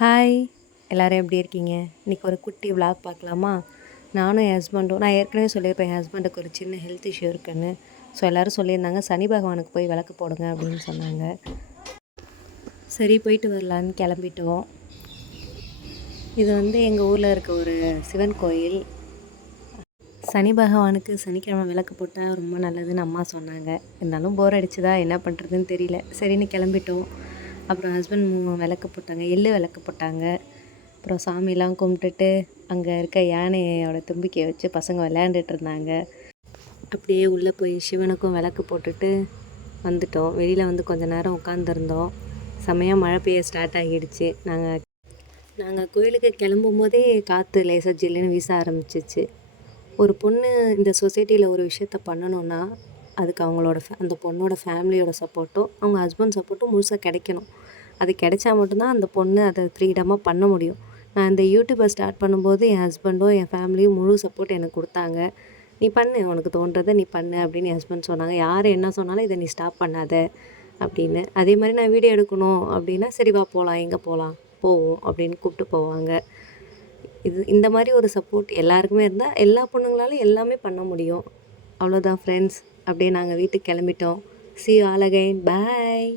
Hi, எல்லோரும் எப்படி இருக்கீங்க? இன்றைக்கி ஒரு குட்டி விளாக் பார்க்கலாமா? நானும் என் ஹஸ்பண்டும் நான் ஏற்கனவே சொல்லியிருப்பேன் என் ஹஸ்பண்டுக்கு ஒரு சின்ன ஹெல்த் இஷ்யூ இருக்குன்னு. ஸோ எல்லோரும் சொல்லியிருந்தாங்க சனி பகவானுக்கு போய் விளக்கு போடுங்க அப்படின்னு சொன்னாங்க. சரி போயிட்டு வரலான்னு கிளம்பிட்டோம். இது எங்கள் ஊரில் இருக்க ஒரு சிவன் கோயில். சனி பகவானுக்கு சனிக்கிழமை விளக்கு போட்டால் ரொம்ப நல்லதுன்னு அம்மா சொன்னாங்க. இருந்தாலும் போர் அடிச்சுதா என்ன பண்ணுறதுன்னு தெரியல. சரின்னு கிளம்பிட்டோம். அப்புறம் ஹஸ்பண்ட் விளக்கு போட்டாங்க, எள்ளு விளக்கு போட்டாங்க. அப்புறம் சாமிலாம் கும்பிட்டுட்டு அங்கே இருக்க யானையோட தும்பிக்கையை வச்சு பசங்க விளையாண்டுட்டு இருந்தாங்க. அப்படியே உள்ளே போய் சிவனுக்கும் விளக்கு போட்டுட்டு வந்துட்டோம். வெளியில் கொஞ்ச நேரம் உட்காந்துருந்தோம். செம்மையாக மழை பெய்ய ஸ்டார்ட் ஆகிடுச்சு. நாங்கள் கோயிலுக்கு கிளம்பும் போதே காற்று லேசாக ஜில்லுன்னு வீச ஆரம்பிச்சிச்சு. ஒரு பொண்ணு இந்த சொசைட்டியில் ஒரு விஷயத்த பண்ணணுன்னா அதுக்கு அந்த பொண்ணோட ஃபேமிலியோட சப்போர்ட்டும் அவங்க ஹஸ்பண்ட் சப்போர்ட்டும் முழுசாக கிடைக்கணும். அது கிடைச்சா மட்டும்தான் அந்த பொண்ணு அதை ஃப்ரீடமாக பண்ண முடியும். நான் இந்த யூடியூப்பை ஸ்டார்ட் பண்ணும்போது என் ஹஸ்பண்டும் என் ஃபேமிலியும் முழு சப்போர்ட் எனக்கு கொடுத்தாங்க. நீ பண்ணு, உனக்கு தோன்றதை நீ பண்ணு அப்படின்னு என் ஹஸ்பண்ட் சொன்னாங்க. யார் என்ன சொன்னாலும் இதை நீ ஸ்டாப் பண்ணாத அப்படின்னு. அதே மாதிரி நான் வீடியோ எடுக்கணும் அப்படின்னா சரி வா போகலாம், எங்கே போகலாம், போவோம் அப்படின்னு கூப்பிட்டு போவாங்க. இந்த மாதிரி ஒரு சப்போர்ட் எல்லாருக்குமே இருந்தால் எல்லா பொண்ணுங்களாலும் எல்லாமே பண்ண முடியும். அவ்வளோதான் ஃப்ரெண்ட்ஸ். அப்படியே நாங்கள் வீட்டுக்கு கிளம்பிட்டோம். See you all again. Bye.